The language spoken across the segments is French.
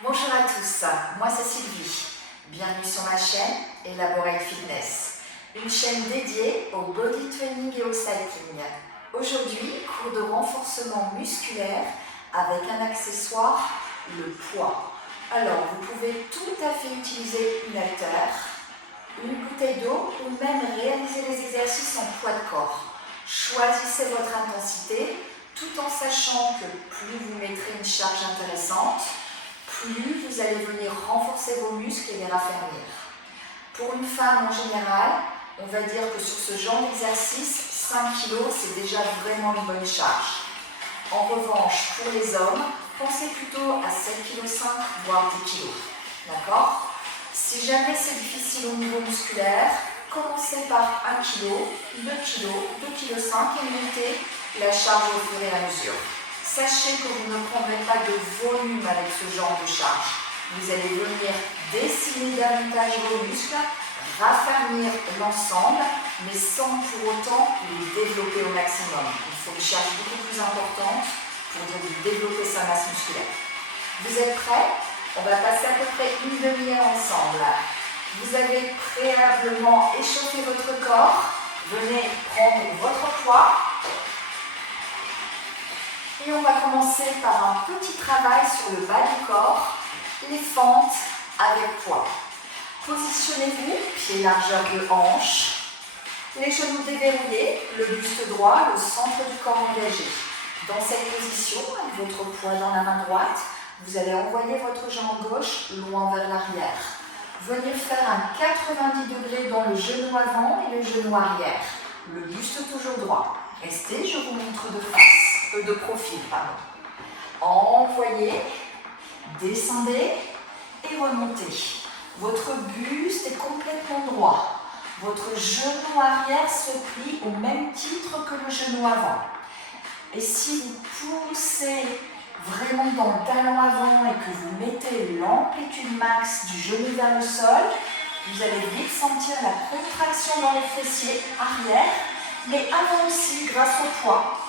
Bonjour à tous, moi c'est Sylvie. Bienvenue sur ma chaîne Elaborate Fitness, une chaîne dédiée au body training et au cycling. Aujourd'hui, cours de renforcement musculaire avec un accessoire, le poids. Alors, vous pouvez tout à fait utiliser une haltère, une bouteille d'eau ou même réaliser les exercices en poids de corps. Choisissez votre intensité tout en sachant que plus vous mettrez une charge intéressante, plus vous allez venir renforcer vos muscles et les raffermir. Pour une femme en général, on va dire que sur ce genre d'exercice, 5 kg c'est déjà vraiment une bonne charge. En revanche, pour les hommes, pensez plutôt à 7,5 kg, voire 10 kg. D'accord? Si jamais c'est difficile au niveau musculaire, commencez par 1 kg, 2 kg, 2,5 kg et montez la charge au fur et à mesure. Sachez que vous ne prendrez pas de volume avec ce genre de charge. Vous allez venir dessiner davantage vos muscles, raffermir l'ensemble, mais sans pour autant les développer au maximum. Il faut une charge beaucoup plus importante pour développer sa masse musculaire. Vous êtes prêts? On va passer à peu près une demi-heure ensemble. Vous avez préalablement échauffé votre corps. Venez prendre votre poids. Et on va commencer par un petit travail sur le bas du corps, les fentes avec poids. Positionnez-vous, pieds largeur de hanche, les genoux déverrouillés, le buste droit, le centre du corps engagé. Dans cette position, avec votre poids dans la main droite, vous allez envoyer votre jambe gauche loin vers l'arrière. Venez faire un 90 degrés dans le genou avant et le genou arrière. Le buste toujours droit. Restez, je vous montre de profil. Envoyez, descendez et remontez. Votre buste est complètement droit. Votre genou arrière se plie au même titre que le genou avant. Et si vous poussez vraiment dans le talon avant et que vous mettez l'amplitude max du genou vers le sol, vous allez vite sentir la contraction dans les fessiers arrière, mais avant aussi grâce au poids.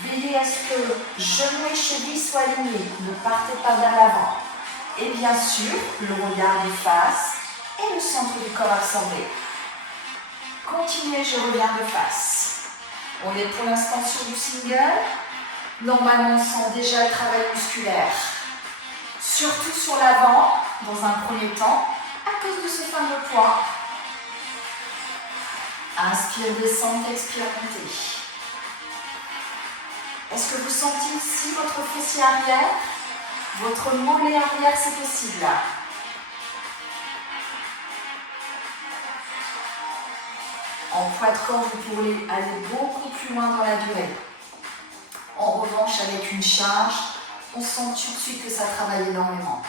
Veillez à ce que genou et cheville soient alignés, ne partez pas vers l'avant. Et bien sûr, le regard de face et le centre du corps absorbé. Continuez, je reviens de face. On est pour l'instant sur du single. Normalement, on sent déjà le travail musculaire. Surtout sur l'avant, dans un premier temps, à cause de ce fameux poids. Inspire, descente, expire, montez. Est-ce que vous sentez ici votre fessier arrière? Votre mollet arrière, c'est possible. En poids de corps, vous pourrez aller beaucoup plus loin dans la durée. En revanche, avec une charge, on sent tout de suite que ça travaille énormément.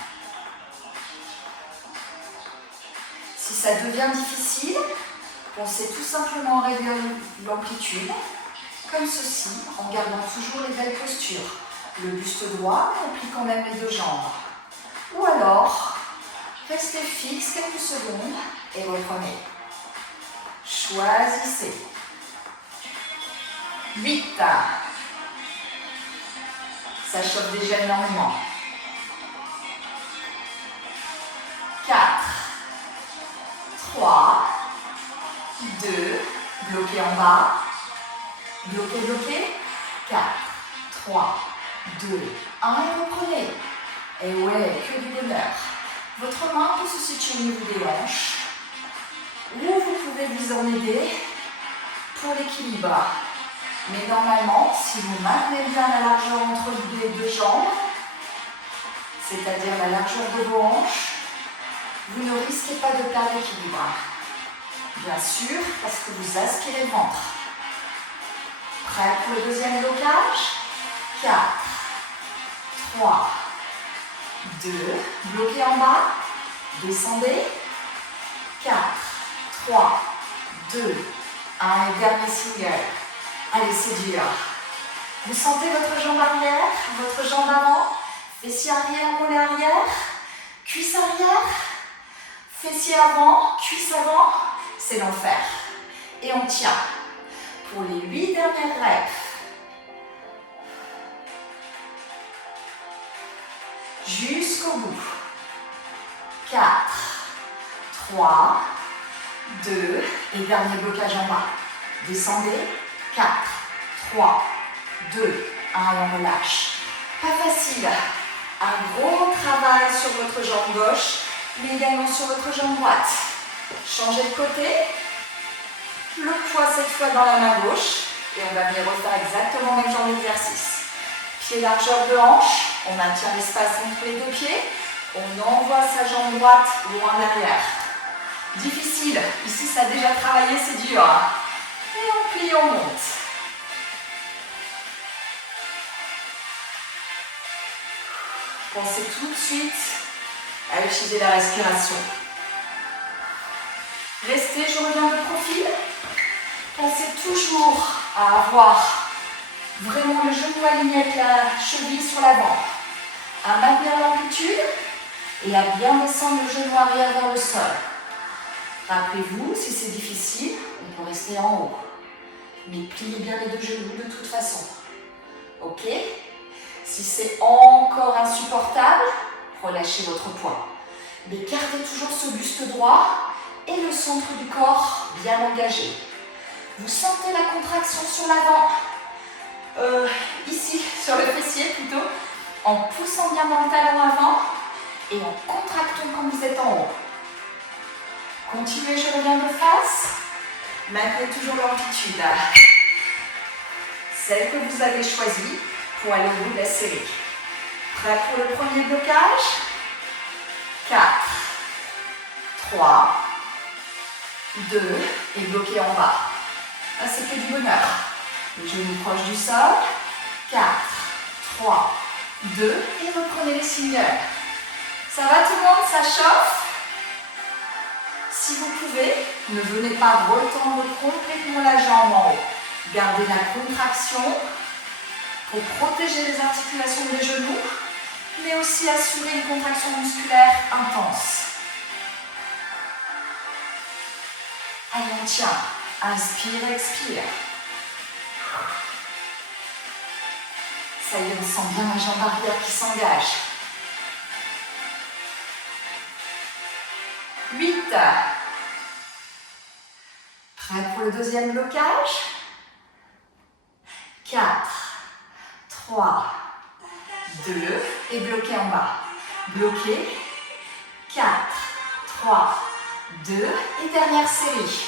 Si ça devient difficile, pensez tout simplement à réduire l'amplitude, comme ceci, en gardant toujours les belles postures. Le buste droit, on plie quand même les deux jambes. Ou alors, restez fixe quelques secondes et reprenez. Choisissez. 8. Ça chauffe déjà énormément. 4. 3. 2. Bloquez en bas. Bloquez, bloquez. 4. 3. 2, 1 et reprenez. Et ouais, que du bonheur. Votre main peut se situer au niveau des hanches. Ou vous pouvez vous en aider pour l'équilibre. Mais normalement, si vous maintenez bien la largeur entre les deux jambes, c'est-à-dire la largeur de vos hanches, vous ne risquez pas de perdre l'équilibre. Bien sûr, parce que vous aspirez le ventre. Prêt pour le deuxième blocage? 4. 3, 2, bloquez en bas, descendez, 4, 3, 2, 1 et dernier single. Allez, c'est dur. Vous sentez votre jambe arrière, votre jambe avant, fessier arrière, mollet arrière, cuisse arrière, fessier avant, cuisse avant, c'est l'enfer. Et on tient. Pour les 8 dernières reps, jusqu'au bout. 4, 3, 2, et dernier blocage en bas. Descendez, 4, 3, 2, 1, et on relâche. Pas facile. Un gros travail sur votre jambe gauche, mais également sur votre jambe droite. Changez de côté. Le poids cette fois dans la main gauche. Et on va venir refaire exactement le même genre d'exercice. Pied largeur de hanche. On maintient l'espace entre les deux pieds. On envoie sa jambe droite loin derrière. Difficile. Ici, ça a déjà travaillé, c'est dur. Et on plie, on monte. Pensez tout de suite à utiliser la respiration. Restez, je reviens de profil. Pensez toujours à avoir vraiment le genou aligné avec la cheville sur l'avant. À maintenir l'amplitude et à bien descendre le genou arrière vers le sol. Rappelez-vous, si c'est difficile, on peut rester en haut. Mais pliez bien les deux genoux de toute façon. Ok? Si c'est encore insupportable, relâchez votre poids. Mais gardez toujours ce buste droit et le centre du corps bien engagé. Vous sentez la contraction sur l'avant, ici, sur le fessier plutôt, en poussant bien dans le talon avant et en contractant quand vous êtes en haut. Continuez, je reviens de face. Maintenez toujours l'amplitude. Celle que vous avez choisie pour aller au bout de la série. Prêt pour le premier blocage? 4, 3, 2, et bloquez en bas. Là, c'est que du bonheur. Les genoux proches du sol. 4, 3, 2, et reprenez les singles. Ça va tout le monde, ça chauffe? Si vous pouvez, ne venez pas retendre complètement la jambe en haut. Gardez la contraction pour protéger les articulations des genoux, mais aussi assurer une contraction musculaire intense. Allez, on tient. Inspire, expire. Ça y est, on sent bien la jambe arrière qui s'engage. 8. Prêt pour le deuxième blocage? 4, 3, 2, et bloquez en bas. Bloquez. 4, 3, 2, et dernière série.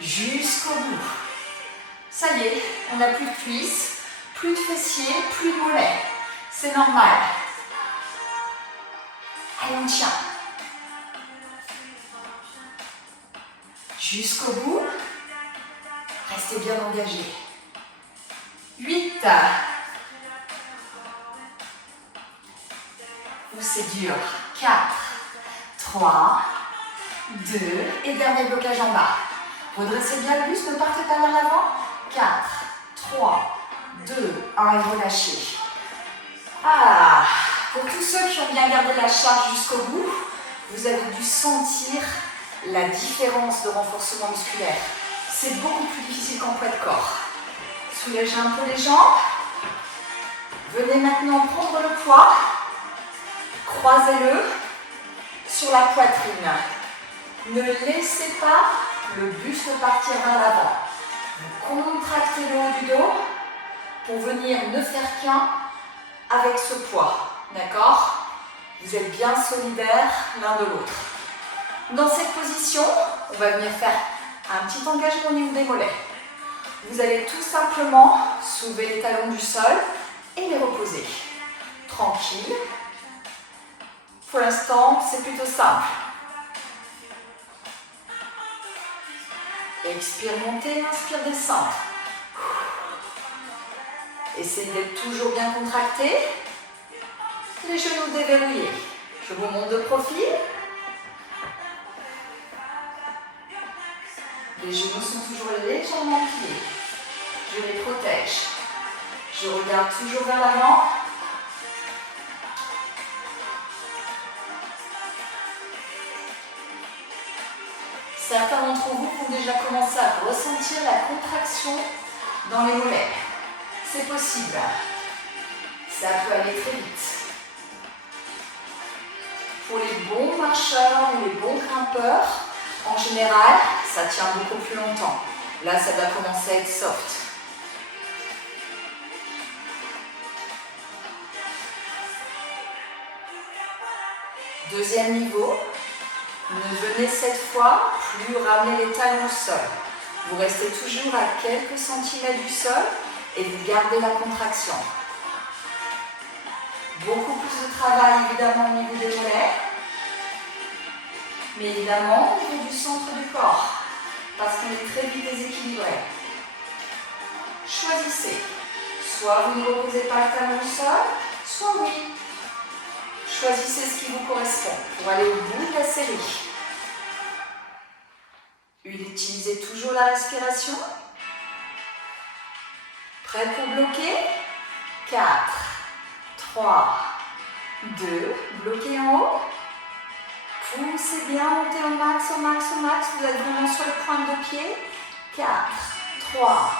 Jusqu'au bout. Ça y est, on n'a plus de cuisses, plus de fessiers, plus de mollets. C'est normal. Allez, on tient. Jusqu'au bout. Restez bien engagés. 8. Ou c'est dur. 4, 3, 2, et dernier blocage en bas. Redressez bien le buste, ne partez pas vers l'avant. 4, 3, 2, 1, et relâchez. Ah, pour tous ceux qui ont bien gardé la charge jusqu'au bout, vous avez dû sentir la différence de renforcement musculaire. C'est beaucoup plus difficile qu'en poids de corps. Soulagez un peu les jambes. Venez maintenant prendre le poids. Croisez-le sur la poitrine. Ne laissez pas le buste partir vers l'avant. Vous contractez le haut du dos pour venir ne faire qu'un avec ce poids. D'accord? Vous êtes bien solidaires l'un de l'autre. Dans cette position, on va venir faire un petit engagement au niveau des mollets. Vous allez tout simplement soulever les talons du sol et les reposer. Tranquille. Pour l'instant, c'est plutôt simple. Expire, montez, inspire, descendre. Essayez d'être toujours bien contracté. Les genoux déverrouillés. Je vous montre de profil. Les genoux sont toujours légèrement pliés. Je les protège. Je regarde toujours vers l'avant. Certains d'entre vous vont déjà commencer à ressentir la contraction dans les mollets. C'est possible. Ça peut aller très vite. Pour les bons marcheurs ou les bons grimpeurs, en général, ça tient beaucoup plus longtemps. Là, ça va commencer à être soft. Deuxième niveau, ne venez cette fois plus ramener les talons au sol. Vous restez toujours à quelques centimètres du sol et vous gardez la contraction. Beaucoup plus de travail évidemment au niveau des mollets, mais évidemment au niveau du centre du corps, parce qu'on est très vite déséquilibré. Choisissez, soit vous ne reposez pas le talon au sol, soit oui. Choisissez ce qui vous correspond pour aller au bout de la série. Utilisez toujours la respiration. Prêt pour bloquer? 4, 3, 2, bloquez en haut. Poussez bien, montez au max, au max, au max. Vous êtes vraiment sur le point de pied. 4, 3,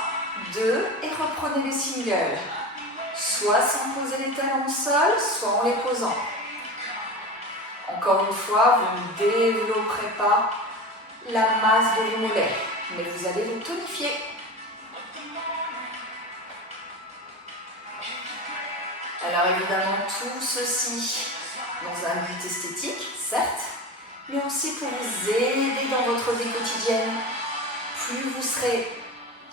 2 et reprenez les singles. Soit sans poser les talons au sol, soit en les posant. Encore une fois, vous ne développerez pas la masse de vos mollets, mais vous allez les tonifier. Alors évidemment, tout ceci dans un but esthétique, certes, mais aussi pour vous aider dans votre vie quotidienne. Plus vous serez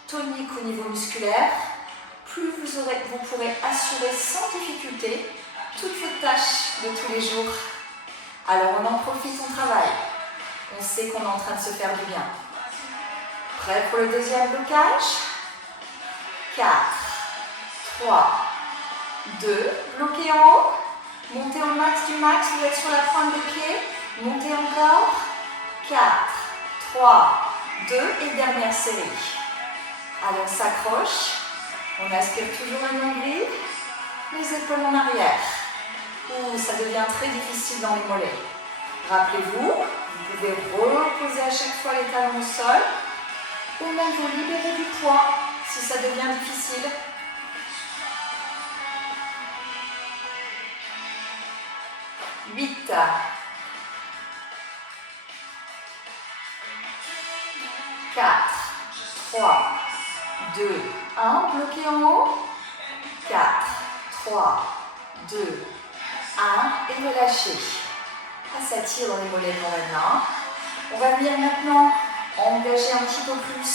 tonique au niveau musculaire, plus vous pourrez assurer sans difficulté toutes vos tâches de tous les jours. Alors on en profite, on travaille. On sait qu'on est en train de se faire du bien. Prêt pour le deuxième blocage? 4, 3, 2, bloquez en haut. Montez au max du max, vous êtes sur la pointe des pieds. Montez encore. 4, 3, 2 et dernière série. Allez, on s'accroche. On aspire toujours le nombril. Les épaules en arrière. Ouh, ça devient très difficile dans les mollets. Rappelez-vous, vous pouvez reposer à chaque fois les talons au sol ou même vous libérer du poids si ça devient difficile. Huit. 4, 3, 2, 1. Bloquez en haut. 4, 3, 2, 1. Et relâchez. Ça tire dans les mollets quand même là. On va venir maintenant engager un petit peu plus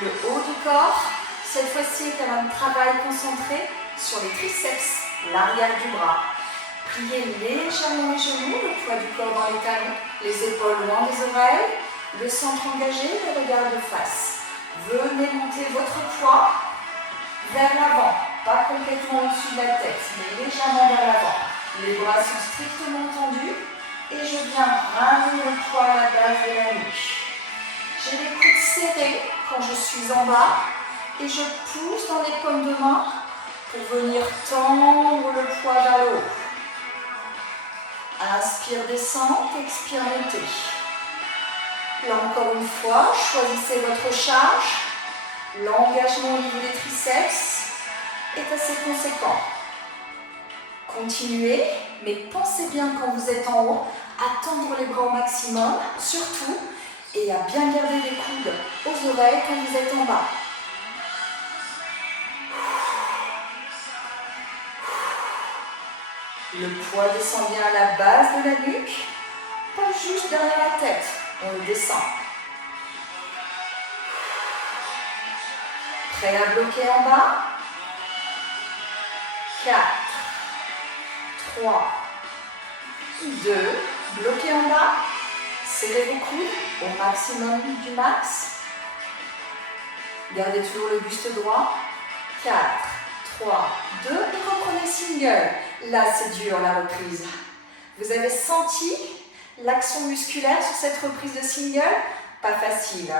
le haut du corps. Cette fois-ci, il y a un travail concentré sur les triceps, l'arrière du bras. Pliez légèrement les genoux, le poids du corps dans les talons, les épaules loin des oreilles, le centre engagé, le regard de face. Venez monter votre poids vers l'avant, pas complètement au-dessus de la tête, mais légèrement vers l'avant. Les bras sont strictement tendus. Et je viens ramener le poids à la base de la nuque. J'ai les coudes serrés quand je suis en bas et je pousse dans les paumes de main pour venir tendre le poids vers le haut. Inspire, descente, expire, montez. Là encore une fois, choisissez votre charge. L'engagement au niveau des triceps est assez conséquent. Continuez, mais pensez bien quand vous êtes en haut à tendre les bras au maximum, surtout, et à bien garder les coudes aux oreilles quand vous êtes en bas. Le poids descend bien à la base de la nuque, pas juste derrière la tête, on le descend. Prêt à bloquer en bas? 4, 3, 2, bloquez en bas, serrez vos coudes au maximum du max. Gardez toujours le buste droit. 4, 3, 2 et reprenez single. Là, c'est dur la reprise. Vous avez senti l'action musculaire sur cette reprise de single? Pas facile.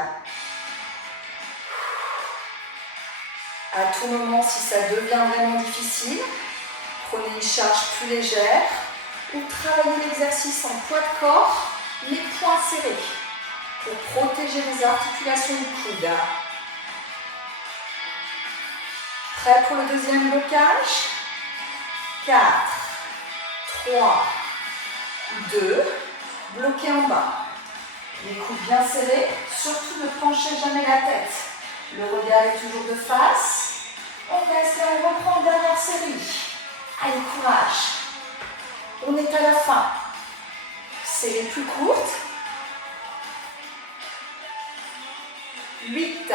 À tout moment, si ça devient vraiment difficile, prenez une charge plus légère ou travaillez l'exercice en poids de corps, les poings serrés pour protéger les articulations du coude. Prêt pour le deuxième blocage? 4, 3, 2, bloqué en bas. Les coudes bien serrés, surtout ne penchez jamais la tête. Le regard est toujours de face. On reste et on reprend la dernière série. Allez, courage. On est à la fin. Série plus courte. 8.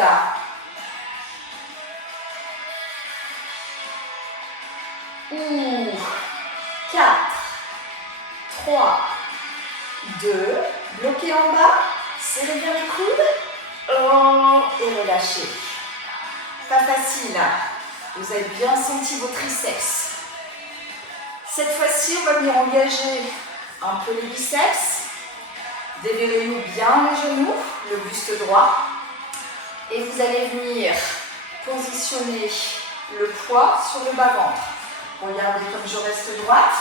4, 3, 2, bloquez en bas, serrez bien les coudes, et relâchez. Pas facile, vous avez bien senti vos triceps. Cette fois-ci, on va venir engager un peu les biceps, déverrouillez bien les genoux, le buste droit, et vous allez venir positionner le poids sur le bas-ventre. Regardez comme je reste droite,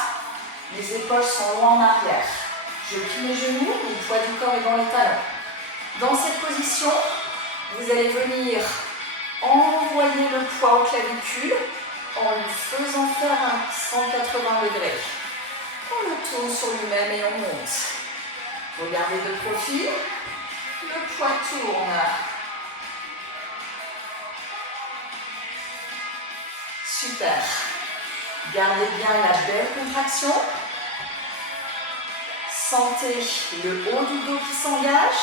les épaules sont loin en arrière. Je plie mes genoux, le poids du corps est dans les talons. Dans cette position, vous allez venir envoyer le poids au clavicule en lui faisant faire un 180 degrés. On le tourne sur lui-même et on monte. Regardez de profil, le poids tourne. Super. Gardez bien la belle contraction. Sentez le haut du dos qui s'engage,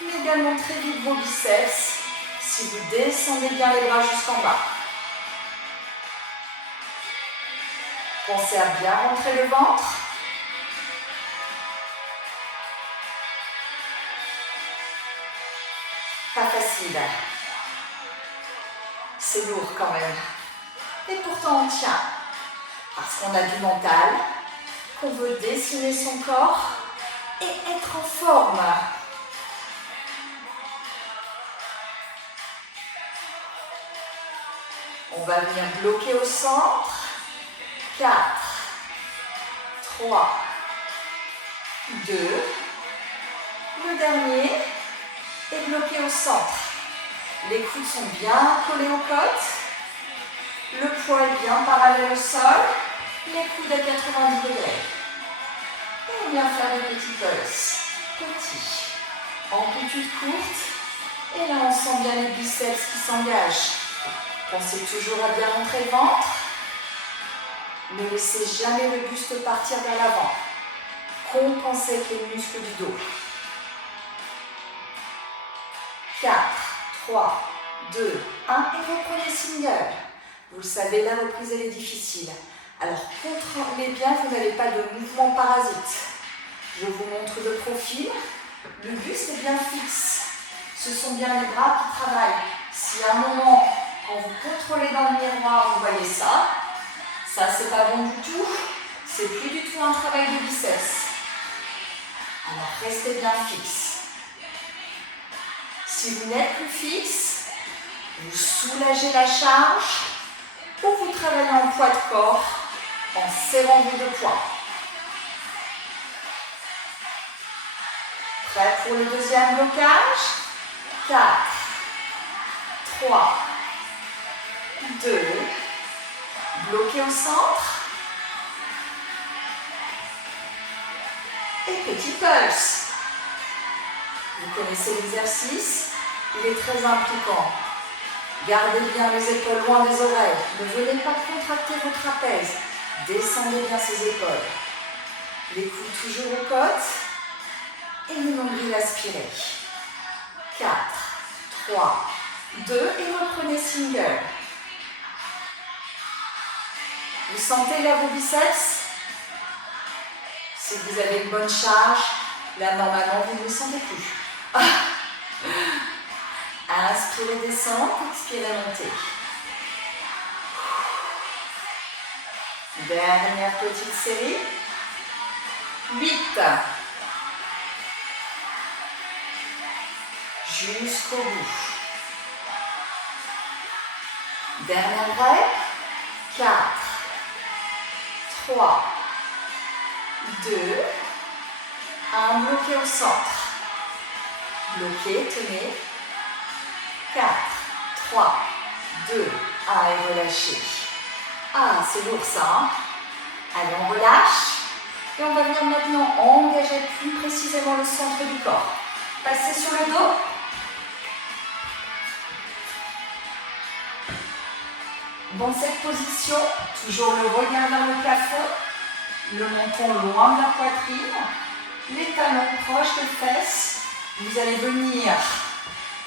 mais également très vite vos biceps si vous descendez bien les bras jusqu'en bas. Pensez à bien rentrer le ventre. Pas facile. C'est lourd quand même. Et pourtant on tient. Parce qu'on a du mental, qu'on veut dessiner son corps et être en forme. On va venir bloquer au centre. 4, 3, 2. Le dernier est bloqué au centre. Les coudes sont bien collés aux côtes. Le poids est bien parallèle au sol. Les coudes à 90 degrés. Et on vient faire des petits pulses. Petits. Amplitude courte. Et là, on sent bien les biceps qui s'engagent. Pensez toujours à bien rentrer le ventre. Ne laissez jamais le buste partir vers l'avant. Compensez avec les muscles du dos. 4, 3, 2, 1 et reprenez single. Vous le savez, la reprise elle est difficile. Alors contrôlez bien, vous n'avez pas de mouvement parasite. Je vous montre de profil. Le buste est bien fixe. Ce sont bien les bras qui travaillent. Si à un moment, quand vous contrôlez dans le miroir, vous voyez ça c'est pas bon du tout. C'est plus du tout un travail de biceps. Alors restez bien fixe. Si vous n'êtes plus fixe, vous soulagez la charge ou vous travaillez en poids de corps en serrant vos deux poings. Prêt pour le deuxième blocage? 4, 3, 2, bloqué au centre. Et petit pulse. Vous connaissez l'exercice, il est très impliquant. Gardez bien les épaules loin des oreilles. Ne venez pas contracter vos trapèzes. Descendez bien ces épaules. Les coudes toujours aux côtes. Et le nombril aspiré. 4, 3, 2 et reprenez single. Vous sentez là vos biceps? Si vous avez une bonne charge, là normalement vous ne le sentez plus. Inspirez, descendre, expirez, montez. Dernière petite série. 8. Jusqu'au bout. Dernière rep. 4, 3, 2, 1. Bloqué au centre. Bloqué, tenez. 4, 3, 2, 1 et relâchez. Ah, c'est lourd ça, hein? Allez, on relâche. Et on va venir maintenant engager plus précisément le centre du corps. Passer sur le dos. Dans cette position, toujours le regard vers le plafond, le menton loin de la poitrine, les talons proches des fesses. Vous allez venir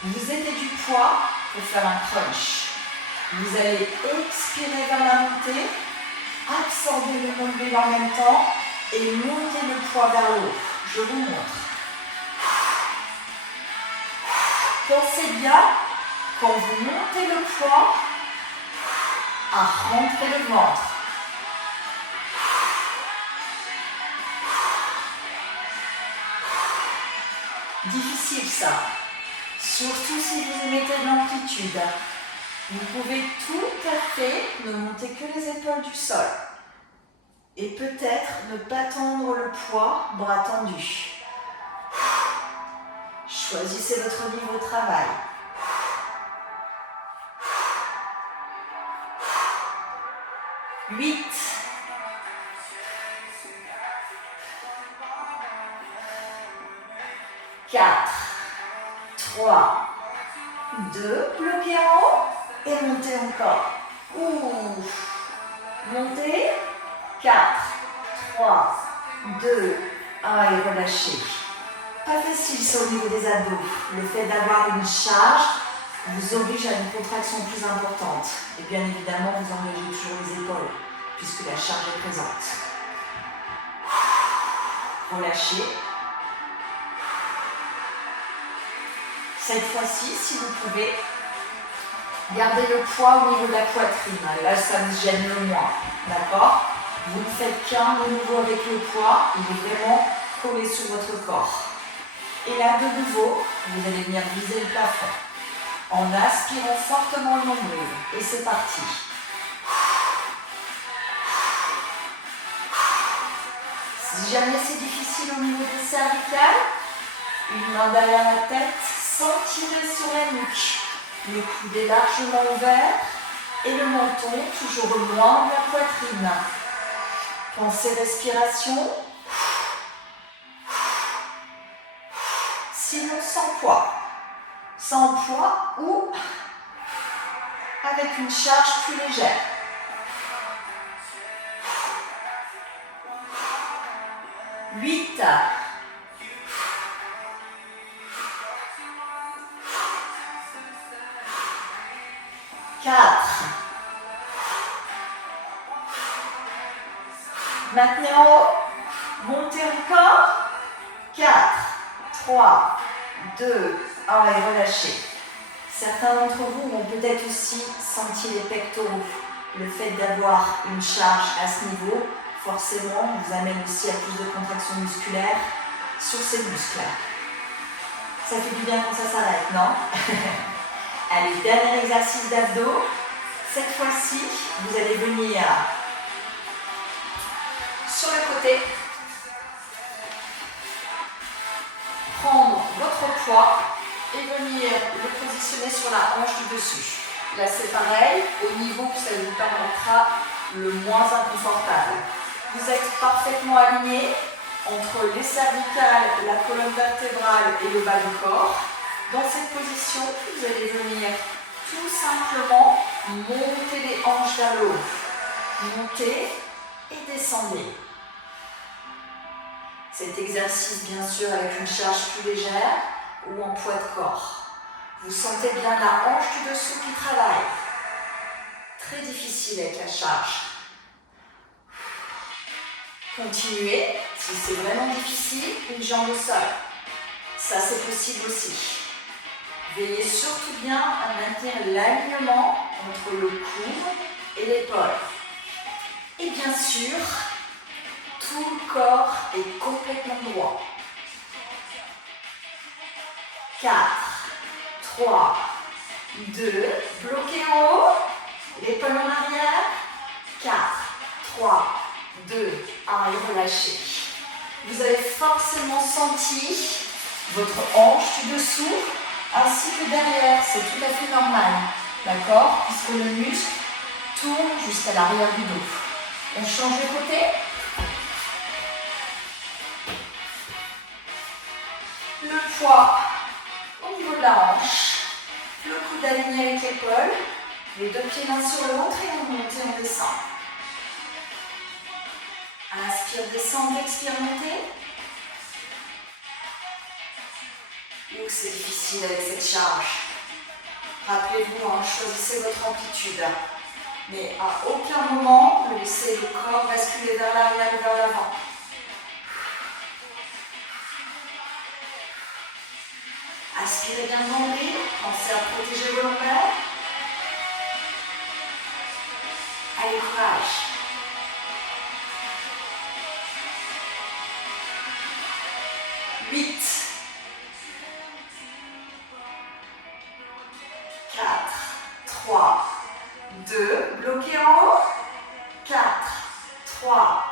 vous aider du poids pour faire un crunch. Vous allez expirer vers la montée, absorber le relevé en même temps et monter le poids vers le haut. Je vous montre. Pensez bien, quand vous montez le poids, à rentrer le ventre. Difficile ça, surtout si vous émettez de l'amplitude. Vous pouvez tout à fait ne monter que les épaules du sol. Et peut-être ne pas tendre le poids, bras tendus. Choisissez votre niveau de travail. 8. 4. 3. 2. Bloquez en haut et montez encore. Ouf. Montez. 4. 3. 2. 1 et relâchez. Pas facile ça au niveau des abdos. Le fait d'avoir une charge vous oblige à une contraction plus importante. Et bien évidemment, vous engagez toujours les épaules, puisque la charge est présente. Relâchez. Cette fois-ci, si vous pouvez, gardez le poids au niveau de la poitrine. Là, ça vous gêne le moins. D'accord? Vous ne faites qu'un de nouveau avec le poids. Il est vraiment collé sur votre corps. Et là, de nouveau, vous allez venir viser le plafond. En aspirant fortement le nombril. Et c'est parti. Si jamais c'est difficile au niveau des cervicales, une main derrière la tête, sans tirer sur la nuque. Le coude est largement ouvert et le menton toujours loin de la poitrine. Pensez respiration. Sinon sans poids. Sans poids ou avec une charge plus légère. 8. 4. Maintenez en haut. Montez encore. 4. 3. 2. 1 et relâchez. Certains d'entre vous ont peut-être aussi senti les pectoraux. Le fait d'avoir une charge à ce niveau, forcément, vous amène aussi à plus de contractions musculaires sur ces muscles. Ça fait du bien quand ça s'arrête, non? Allez, dernier exercice d'abdos. Cette fois-ci, vous allez venir sur le côté, prendre votre poids et venir le positionner sur la hanche du dessus. Là, c'est pareil, au niveau que ça vous permettra le moins inconfortable. Vous êtes parfaitement aligné entre les cervicales, la colonne vertébrale et le bas du corps. Dans cette position, vous allez venir tout simplement monter les hanches vers le haut. Montez et descendez. Cet exercice, bien sûr, avec une charge plus légère ou en poids de corps. Vous sentez bien la hanche du dessous qui travaille. Très difficile avec la charge. Continuez. Si c'est vraiment difficile, une jambe au sol. Ça, c'est possible aussi. Veillez surtout bien à maintenir l'alignement entre le coude et l'épaule. Et bien sûr, tout le corps est complètement droit. 4, 3, 2, bloquez en haut, l'épaule en arrière. 4, 3, 2, 1 et relâchez. Vous avez forcément senti votre hanche du dessous ainsi que derrière, c'est tout à fait normal, d'accord? Puisque le muscle tourne jusqu'à l'arrière du dos. On change de côté. Le poids au niveau de la hanche. Le coude aligné avec l'épaule. Les deux pieds l'un sur l'autre et on monte et on descend. Inspire, descendre, expire, monter. Ou c'est difficile avec cette charge. Rappelez-vous, choisissez votre amplitude. Mais à aucun moment, ne laissez le corps basculer vers l'arrière ou vers l'avant. Aspirez bien le nombril, pensez à protéger vos lombaires. Allez, courage. Huit. 4, 3, 2, bloquez en haut. 4, 3,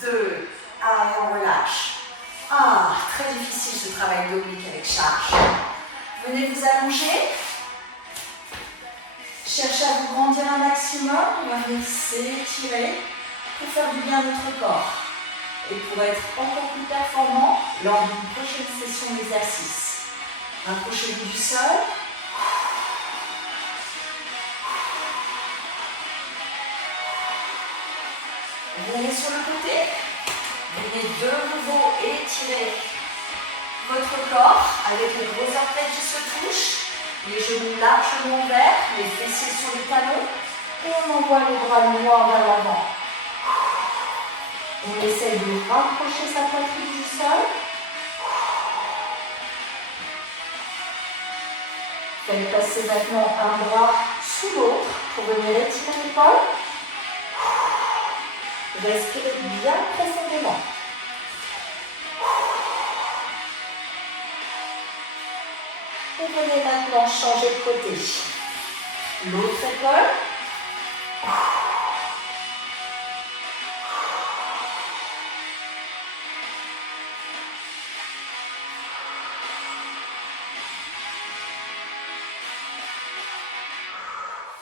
2, et on relâche. Très difficile ce travail d'oblique avec charge. Venez vous allonger. Cherchez à vous grandir un maximum. On va venir s'étirer pour faire du bien à notre corps. Et pour être encore plus performant lors d'une prochaine session d'exercice. Rapprochez-vous du sol. Venez sur le côté. Venez de nouveau étirer votre corps avec les gros orteils qui se touchent, les genoux largement ouverts, les fessiers sur les talons, et on envoie les bras loin vers l'avant. On essaie de rapprocher sa poitrine du sol. Faites passer maintenant un bras sous l'autre pour venir étirer l'épaule. Respirez bien profondément. Et venez maintenant changer de côté. L'autre épaule.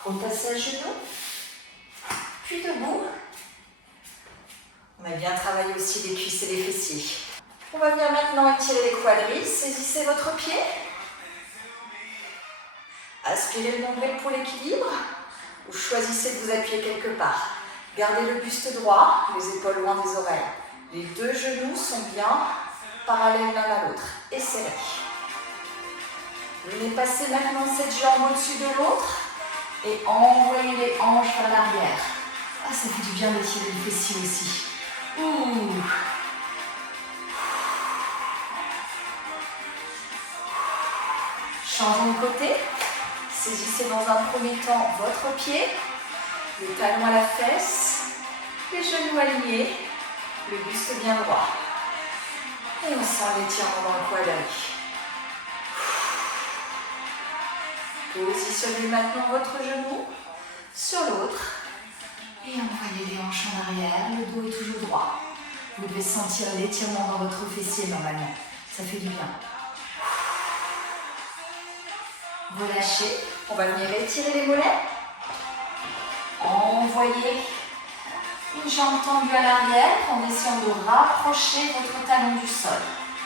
Repassez à genoux. Puis debout. On a bien travaillé aussi les cuisses et les fessiers. On va venir maintenant étirer les quadris. Saisissez votre pied. Aspirez le nombril pour l'équilibre. Ou choisissez de vous appuyer quelque part. Gardez le buste droit, les épaules loin des oreilles. Les deux genoux sont bien parallèles l'un à l'autre et serrés. Venez passer maintenant cette jambe au-dessus de l'autre et envoyez les hanches vers l'arrière. Ça fait du bien d'étirer les fessiers aussi. Changeons de côté. Saisissez dans un premier temps votre pied, le talon à la fesse, les genoux alignés, le buste bien droit. Et on sent l'étirement dans le quadri. Positionnez maintenant votre genou sur l'autre et envoyez les hanches en arrière, le dos est toujours droit. Vous devez sentir l'étirement dans votre fessier normalement, ça fait du bien. Relâchez, on va venir étirer les mollets. Envoyez une jambe tendue à l'arrière en essayant de rapprocher votre talon du sol.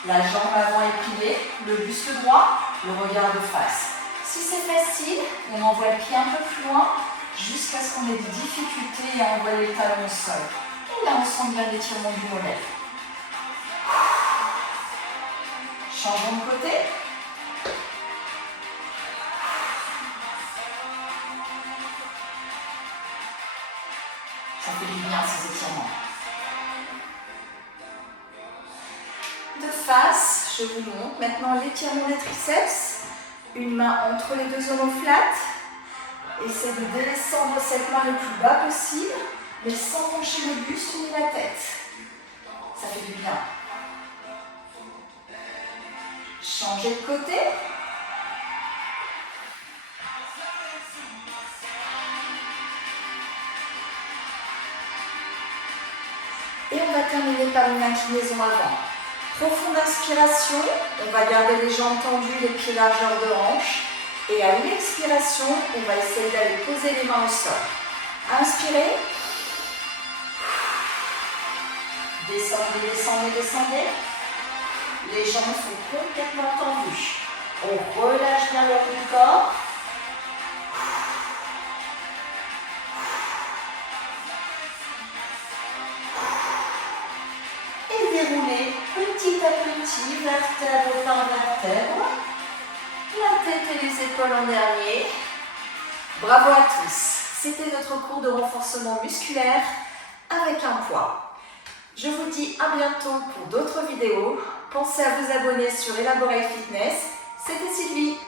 La jambe avant est pliée, le buste droit, le regard de face. Si c'est facile, on envoie le pied un peu plus loin jusqu'à ce qu'on ait des difficultés à envoyer le talon au sol. Et là, on sent bien l'étirement du mollet. Changeons de côté. Ça fait du bien ces étirements. De face, je vous montre maintenant l'étirement des triceps. Une main entre les deux omoplates. Essayez de descendre cette main le plus bas possible, mais sans pencher le buste ni la tête. Ça fait du bien. Changez de côté. Et on va terminer par une inclinaison avant. Profonde inspiration, on va garder les jambes tendues, les pieds largeur de hanche. Et à l'expiration, on va essayer d'aller poser les mains au sol. Inspirez. Descendez, descendez, descendez. Les jambes sont complètement tendues. On relâche bien le haut du corps. Et déroulez petit à petit, vertèbre par vertèbre. La tête et les épaules en dernier. Bravo à tous. C'était notre cours de renforcement musculaire avec un poids. Je vous dis à bientôt pour d'autres vidéos. Pensez à vous abonner sur Elaborate Fitness. C'était Sylvie.